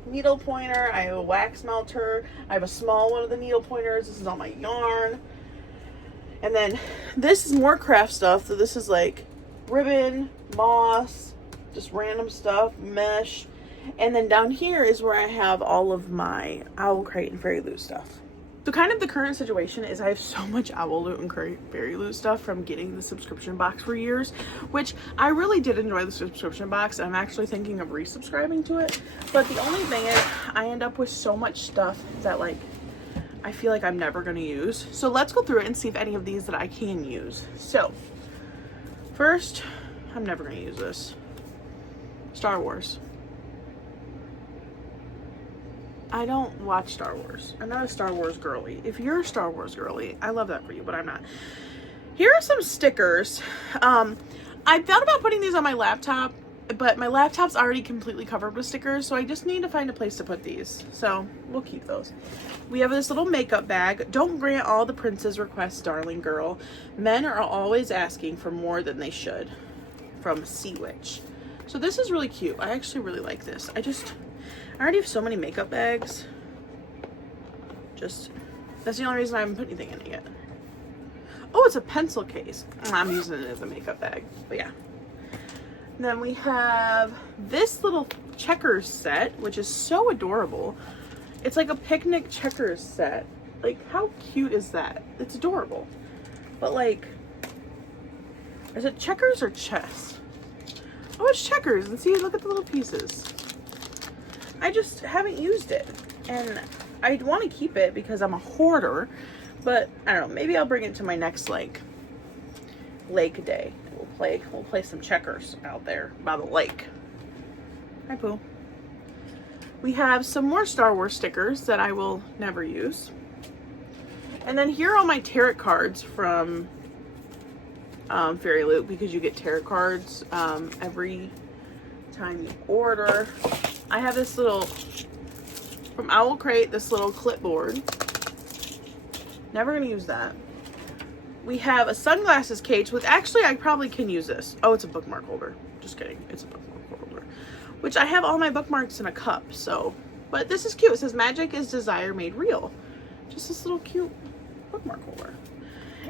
needle pointer. I have a wax melter. I have a small one of the needle pointers. This is all my yarn. And then this is more craft stuff. So this is like ribbon, moss, just random stuff, mesh. And then down here is where I have all of my Owl Crate and Fairy Loot stuff. So kind of the current situation is I have so much Owl Loot and Fairy Loot stuff from getting the subscription box for years, which I really did enjoy the subscription box. I'm actually thinking of resubscribing to it. But the only thing is I end up with so much stuff that, like, I feel like I'm never gonna use. So let's go through it and see if any of these that I can use. So first, I'm never gonna use this. Star Wars. I don't watch Star Wars. I'm not a Star Wars girly. If you're a Star Wars girly, I love that for you, but I'm not. Here are some stickers. I thought about putting these on my laptop, but my laptop's already completely covered with stickers, so I just need to find a place to put these. So we'll keep those. We have this little makeup bag. Don't grant all the prince's requests, darling girl. Men are always asking for more than they should. From Sea Witch. So this is really cute. I actually really like this. I already have so many makeup bags. That's the only reason I haven't put anything in it yet. Oh, it's a pencil case. I'm using it as a makeup bag, but yeah. And then we have this little checkers set, which is so adorable. It's like a picnic checkers set. Like, how cute is that? It's adorable. But like, is it checkers or chess? Oh, it's checkers. And see, look at the little pieces. I just haven't used it. And I want to keep it because I'm a hoarder. But I don't know, maybe I'll bring it to my next like lake day. We'll play some checkers out there by the lake. Hi, Pooh. We have some more Star Wars stickers that I will never use. And then here are all my tarot cards from Fairy Loot, because you get tarot cards every time you order. I have this little, from Owl Crate, this little clipboard. Never gonna use that. We have a sunglasses case, which actually I probably can use this. Oh, it's a bookmark holder. Just kidding. It's a bookmark holder. Which I have all my bookmarks in a cup, so. But this is cute. It says magic is desire made real. Just this little cute bookmark holder.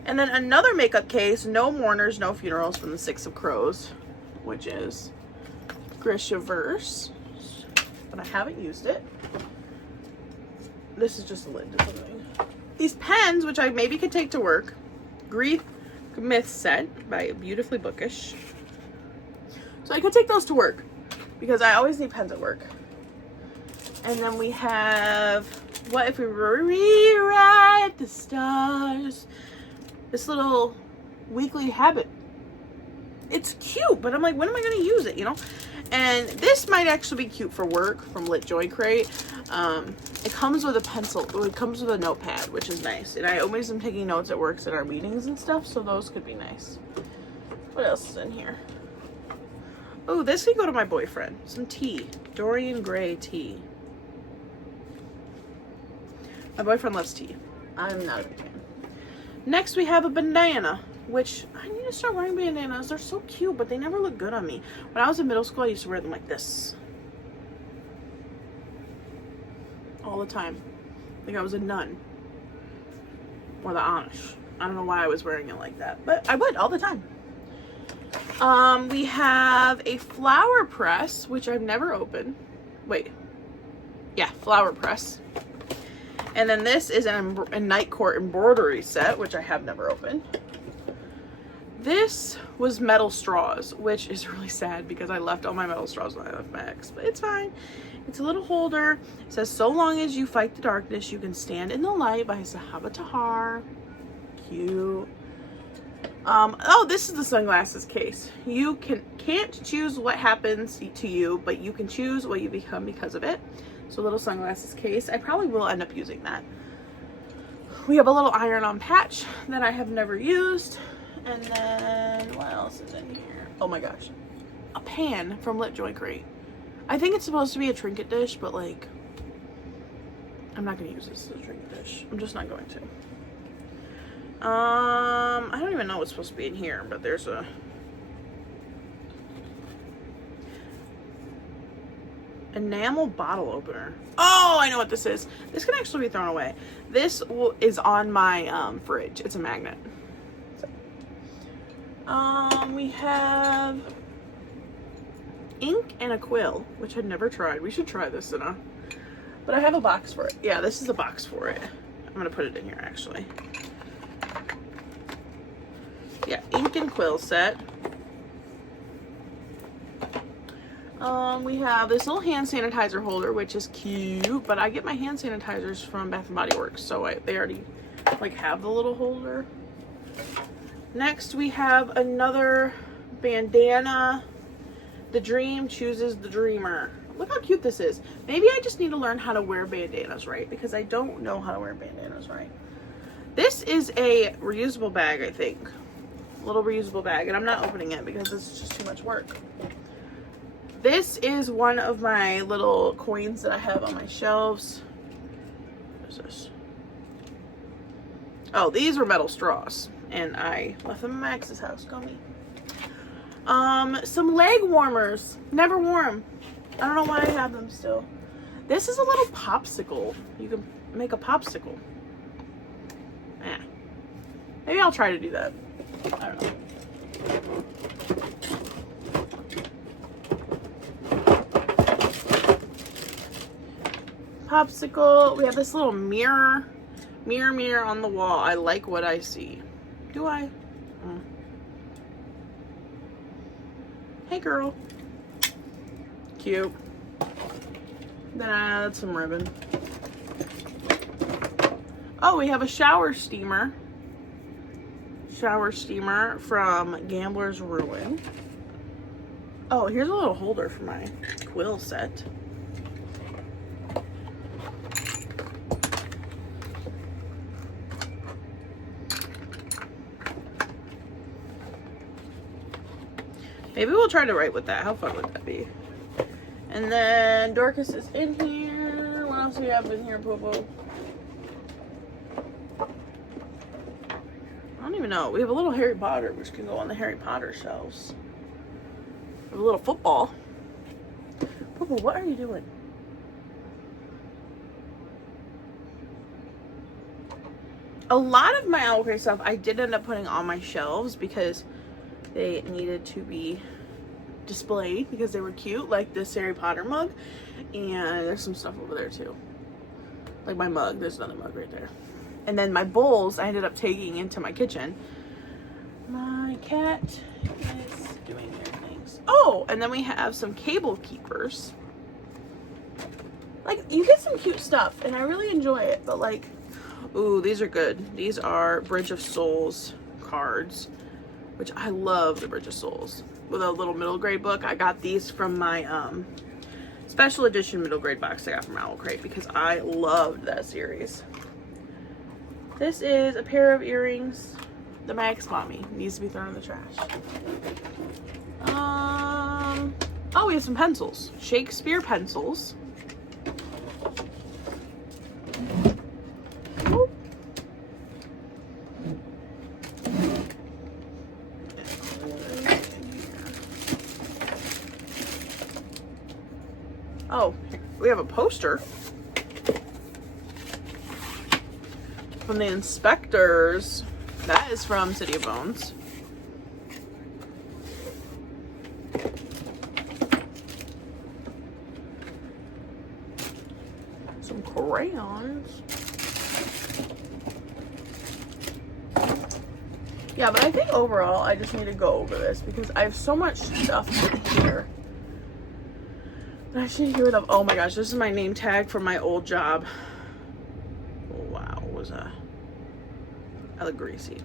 And then another makeup case, no mourners, no funerals, from the Six of Crows, which is Grishaverse. But I haven't used it. This is just a lid to something. These pens, which I maybe could take to work. Greek Myth set by Beautifully Bookish. So I could take those to work because I always need pens at work. And then we have What If We Rewrite the Stars? This little weekly habit. It's cute, but I'm like, when am I going to use it, you know? And this might actually be cute for work, from Lit Joy Crate. It comes with a pencil. It comes with a notepad, which is nice. And I always am taking notes at work at our meetings and stuff, so those could be nice. What else is in here? Oh, this could go to my boyfriend. Some tea. Dorian Gray tea. My boyfriend loves tea. I'm not a big fan. Next, we have a bandana, which I need to start wearing bandanas. They're so cute, but they never look good on me. When I was in middle school, I used to wear them like this. All the time. Like I was a nun. Or the Amish. I don't know why I was wearing it like that, but I would all the time. We have a flower press, which I've never opened. Wait. Yeah, flower press. And then this is a Night Court embroidery set, which I have never opened. This was metal straws, which is really sad because I left all my metal straws when I left my ex, but it's fine. It's a little holder. It says, so long as you fight the darkness, you can stand in the light, by Sahaba Tahar. Cute. Oh, this is the sunglasses case. You can't choose what happens to you, but you can choose what you become because of it. So little sunglasses case. I probably will end up using that. We have a little iron-on patch that I have never used. And then, what else is in here? Oh my gosh. A pan from Lit Joy Crate. I think it's supposed to be a trinket dish, but like, I'm not going to use this as a trinket dish. I'm just not going to. I don't even know what's supposed to be in here, but there's a enamel bottle opener. Oh, I know what this is. This can actually be thrown away. This is on my fridge. It's a magnet. We have ink and a quill, which I'd never tried. We should try this, but I have a box for it. Yeah, this is a box for it. I'm gonna put it in here actually. Yeah, ink and quill set. We have this little hand sanitizer holder, which is cute, but I get my hand sanitizers from Bath & Body Works, so they already like have the little holder. Next we have another bandana. The dream chooses the dreamer. Look how cute this is. Maybe I just need to learn how to wear bandanas right, because I don't know how to wear bandanas right. This is a reusable bag, I think. A little reusable bag, and I'm not opening it because this is just too much work. This is one of my little coins that I have on my shelves. What is this? Oh, these were metal straws, and I left them at Max's house. Go me. Some leg warmers. Never wore them. I don't know why I have them still. This is a little popsicle. You can make a popsicle. Yeah. Maybe I'll try to do that. I don't know. Popsicle. We have this little mirror on the wall. I like what I see. Do I? Hey girl. Cute. Then I added some ribbon. Oh, we have a shower steamer. Shower steamer from Gambler's Ruin. Oh, here's a little holder for my quill set. Maybe we'll try to write with that. How fun would that be? And then Dorcas is in here. What else do we have in here, Popo? I don't even know. We have a little Harry Potter, which can go on the Harry Potter shelves. We have a little football. Popo, what are you doing? A lot of my Owl Crate stuff I did end up putting on my shelves because they needed to be displayed because they were cute, like this Harry Potter mug, and there's some stuff over there too, like my mug. There's another mug right there, and then my bowls I ended up taking into my kitchen. My cat is doing weird things. Oh, and then we have some cable keepers. Like, you get some cute stuff and I really enjoy it, but like, ooh, these are good. These are Bridge of Souls cards, which I love. The Bridge of Souls with a little middle grade book. I got these from my special edition middle grade box I got from Owl Crate because I loved that series. This is a pair of earrings. The Max bought me. Needs to be thrown in the trash. Oh, we have some pencils. Shakespeare pencils. Oh, we have a poster from the inspectors. That is from City of Bones. Some crayons. Yeah, but I think overall I just need to go over this because I have so much stuff in here. I should hear them. Oh my gosh, this is my name tag from my old job. Oh, wow, I look greasy.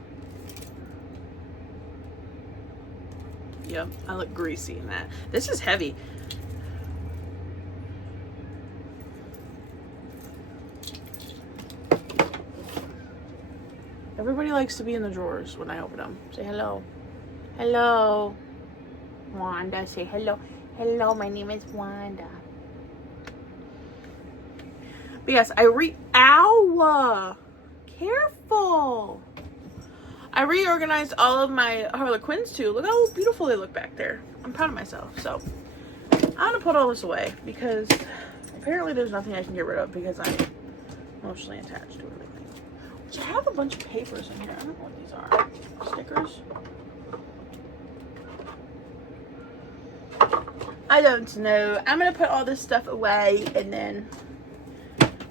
Yep, I look greasy in that. This is heavy. Everybody likes to be in the drawers when I open them. Say hello. Hello. Wanda, say hello. Hello, my name is Wanda. But yes, ow! Careful! I reorganized all of my Harlequins too. Look how beautiful they look back there. I'm proud of myself. So, I'm gonna put all this away because apparently there's nothing I can get rid of because I'm emotionally attached to everything. Which I have a bunch of papers in here. I don't know what these are. Stickers? I don't know. I'm gonna put all this stuff away and then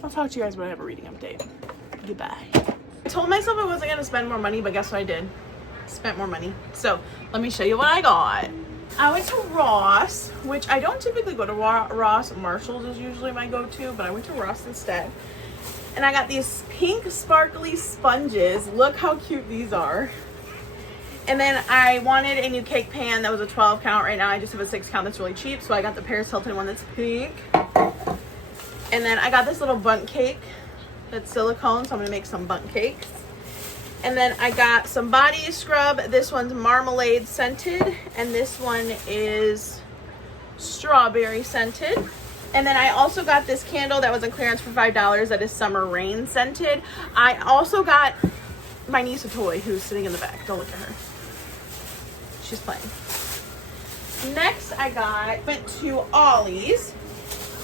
I'll talk to you guys when I have a reading update. Goodbye. I told myself I wasn't gonna spend more money, but guess what I did? Spent more money. So let me show you what I got. I went to Ross, which I don't typically go to Ross. Marshall's is usually my go-to, but I went to Ross instead. And I got these pink sparkly sponges. Look how cute these are. And then I wanted a new cake pan that was a 12 count. Right now I just have a 6 count that's really cheap, so I got the Paris Hilton one that's pink. And then I got this little bundt cake that's silicone, so I'm gonna make some bundt cakes. And then I got some body scrub. This one's marmalade scented, and this one is strawberry scented. And then I also got this candle that was on clearance for $5 that is summer rain scented. I also got my niece a toy who's sitting in the back. Don't look at her. She's playing. Next went to Ollie's,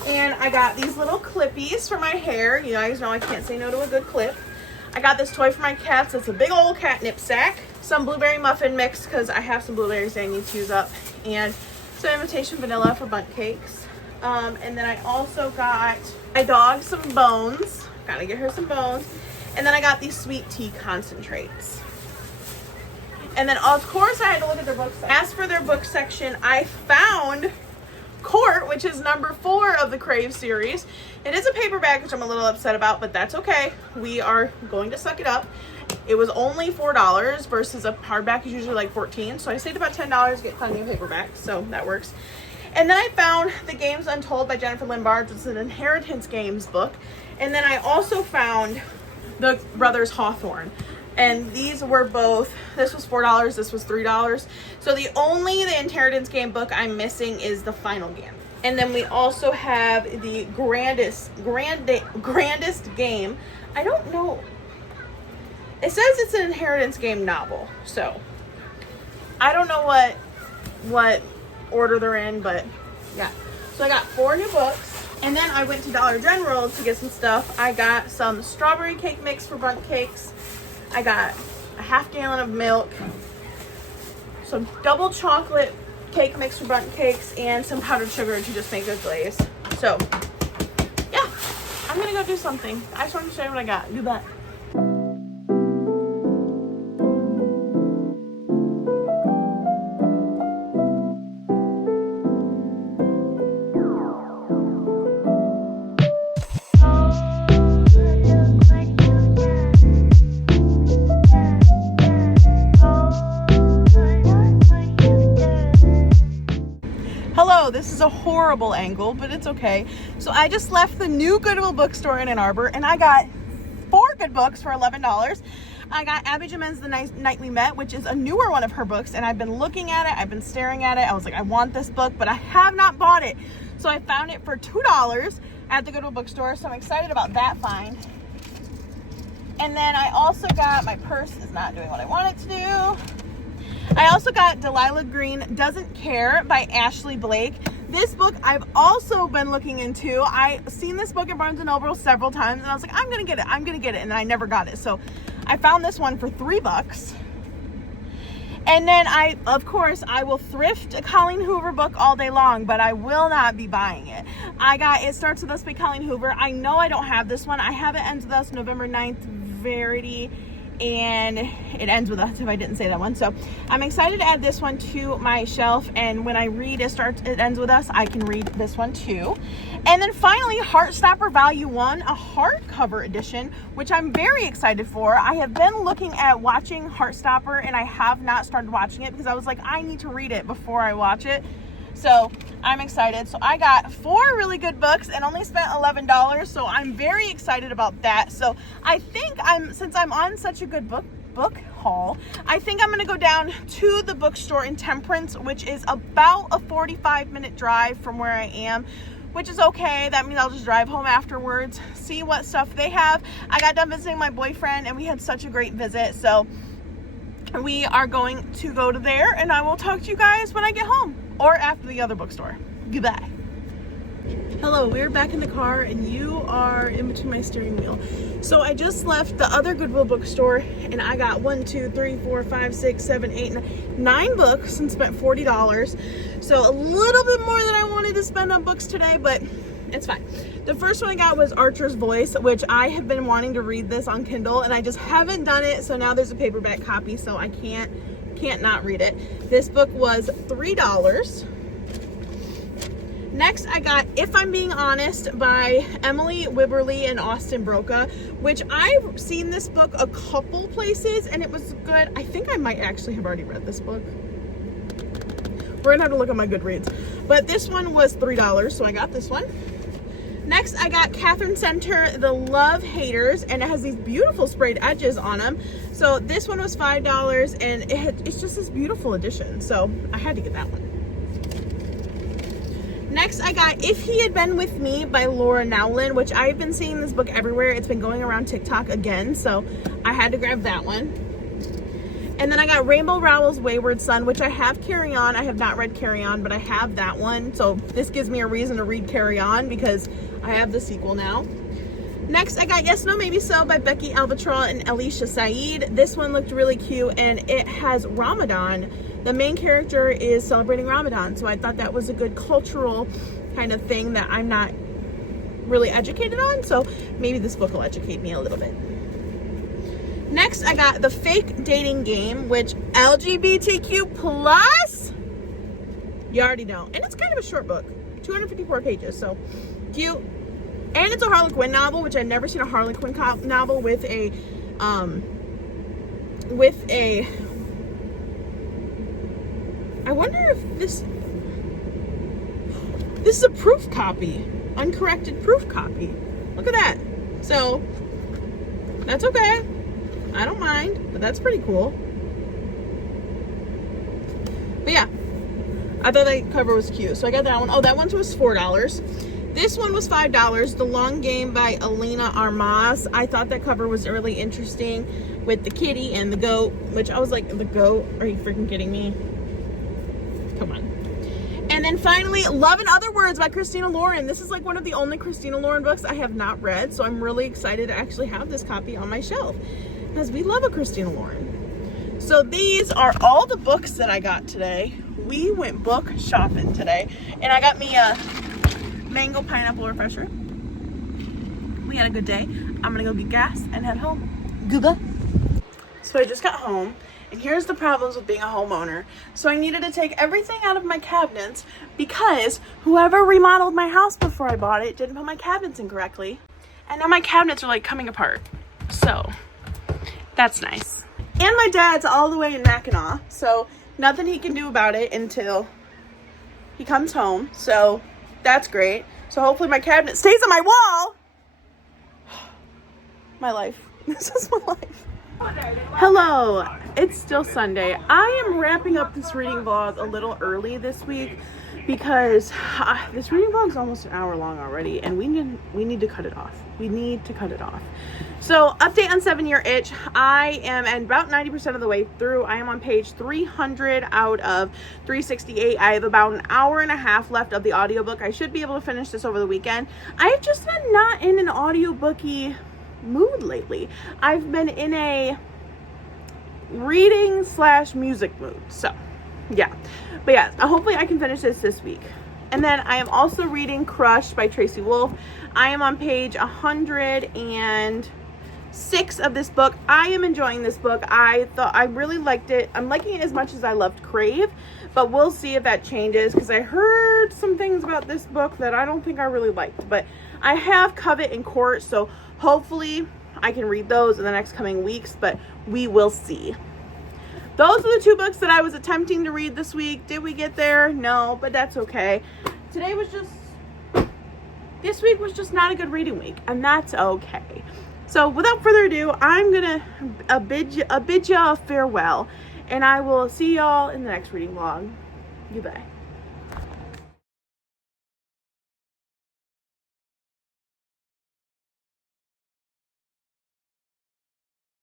and I got these little clippies for my hair. You guys know I can't say no to a good clip. I got this toy for my cats. It's a big old catnip sack. Some blueberry muffin mix because I have some blueberries that I need to use up. And some imitation vanilla for bundt cakes. And then I also got my dog some bones. Gotta get her some bones. And then I got these sweet tea concentrates. And then of course I had to look at their books. As for their book section, I found Court, which is number 4 of the Crave series. It is a paperback, which I'm a little upset about, but that's okay. We are going to suck it up. It was only $4 versus a hardback is usually like $14. So I saved about $10, get plenty of paperback, so that works. And then I found The Games Untold by Jennifer Lynn Barnes. It's an Inheritance Games book. And then I also found The Brothers Hawthorne. And these were both, this was $4, this was $3. So the Inheritance Game book I'm missing is the Final Game. And then we also have the Grandest Game. I don't know. It says it's an Inheritance Game novel. So I don't know what order they're in, but yeah. So I got 4 new books. And then I went to Dollar General to get some stuff. I got some strawberry cake mix for bundt cakes. I got a half gallon of milk, some double chocolate cake mix for bundt cakes, and some powdered sugar to just make a glaze. So, yeah, I'm gonna go do something. I just wanted to show you what I got. Do that. This is a horrible angle, but it's okay. So I just left the new Goodwill bookstore in Ann Arbor, and I got 4 good books for $11. I got Abby Jimenez, The Night We Met, which is a newer one of her books, and I've been looking at it. I've been staring at it. I was like, I want this book, but I have not bought it. So I found it for $2 at the Goodwill bookstore, so I'm excited about that find. And then I also got, my purse is not doing what I want it to do. I also got Delilah Green Doesn't Care by Ashley Blake. This book I've also been looking into. I've seen this book at Barnes & Noble several times, and I was like, I'm gonna get it, and then I never got it. So I found this one for $3. And then of course, I will thrift a Colleen Hoover book all day long, but I will not be buying it. I got It Starts With Us by Colleen Hoover. I know I don't have this one. I have It Ends With Us November 9th, Verity, and It Ends With Us, if I didn't say that one. So I'm excited to add this one to my shelf, and when I read It Ends With Us, I can read this one too. And then finally, Heartstopper Volume 1, a hardcover edition, which I'm very excited for. I have been looking at watching Heartstopper, and I have not started watching it because I was like, I need to read it before I watch it. So I'm excited. So I got 4 really good books and only spent $11. So I'm very excited about that. So I think since I'm on such a good book haul, I think I'm going to go down to the bookstore in Temperance, which is about a 45-minute drive from where I am, which is okay. That means I'll just drive home afterwards, see what stuff they have. I got done visiting my boyfriend, and we had such a great visit. So we are going to go to there, and I will talk to you guys when I get home. Or after the other bookstore. Goodbye. Hello, we're back in the car, and you are in between my steering wheel. So I just left the other Goodwill bookstore, and I got 1, 2, 3, 4, 5, 6, 7, 8, 9 books and spent $40. So a little bit more than I wanted to spend on books today, but it's fine. The first one I got was Archer's Voice, which I have been wanting to read this on Kindle, and I just haven't done it. So now there's a paperback copy, so I can't Can't not read it. This book was $3. Next, I got If I'm Being Honest by Emily Wibberley and Austin Broca, which I've seen this book a couple places and it was good. I think I might actually have already read this book. We're gonna have to look at my Goodreads. But this one was $3, so I got this one. Next, I got Catherine Center, The Love Haters, and it has these beautiful sprayed edges on them. So this one was $5, and it's just this beautiful edition. So I had to get that one. Next, I got If He Had Been With Me by Laura Nowlin, which I've been seeing this book everywhere. It's been going around TikTok again, so I had to grab that one. And then I got Rainbow Rowell's Wayward Son, which I have Carry On. I have not read Carry On, but I have that one. So this gives me a reason to read Carry On because I have the sequel now. Next, I got Yes, No, Maybe So by Becky Albatross and Alicia Saeed. This one looked really cute, and it has Ramadan. The main character is celebrating Ramadan, so I thought that was a good cultural kind of thing that I'm not really educated on, so maybe this book will educate me a little bit. Next, I got The Fake Dating Game, which LGBTQ plus, you already know. And it's kind of a short book, 254 pages, so cute. And it's a Harlequin novel, which I've never seen a Harlequin novel with a I wonder if this is a proof copy, uncorrected proof copy. Look at that. So that's okay. I don't mind, but that's pretty cool. But yeah, I thought that cover was cute, so I got that one. Oh, that one was $4. This one was $5. The Long Game by Elena Armas. I thought that cover was really interesting with the kitty and the goat, which I was like, the goat? Are you freaking kidding me? Come on. And then finally, Love in Other Words by Christina Lauren. This is like one of the only Christina Lauren books I have not read, so I'm really excited to actually have this copy on my shelf because we love a Christina Lauren. So these are all the books that I got today. We went book shopping today, and I got me a mango pineapple refresher. We had a good day. I'm gonna go get gas and head home. Goodbye. So I just got home. And here's the problems with being a homeowner. So I needed to take everything out of my cabinets because whoever remodeled my house before I bought it didn't put my cabinets in correctly. And now my cabinets are like coming apart. So that's nice. And my dad's all the way in Mackinac, so nothing he can do about it until he comes home. So that's great. So hopefully my cabinet stays on my wall. My life. This is my life. Hello, it's still Sunday. I am wrapping up this reading vlog a little early this week because this reading vlog is almost an hour long already, and we need to cut it off. We need to cut it off. So, update on 7-Year Itch. I am at about 90% of the way through. I am on page 300 out of 368. I have about an hour and a half left of the audiobook. I should be able to finish this over the weekend. I've just been not in an audiobooky mood lately. I've been in a reading / music mood. So yeah, but yeah, hopefully I can finish this week. And then I am also reading Crush by Tracy Wolff. I am on page 106 of this book. I am enjoying this book. I thought I really liked it. I'm liking it as much as I loved Crave, but we'll see if that changes because I heard some things about this book that I don't think I really liked. But I have Covet and Court, so hopefully I can read those in the next coming weeks, but we will see. Those are the 2 books that I was attempting to read this week. Did we get there? No, but that's okay. This week was just not a good reading week, and that's okay. So without further ado, I'm gonna bid you a farewell, and I will see y'all in the next reading vlog. Goodbye.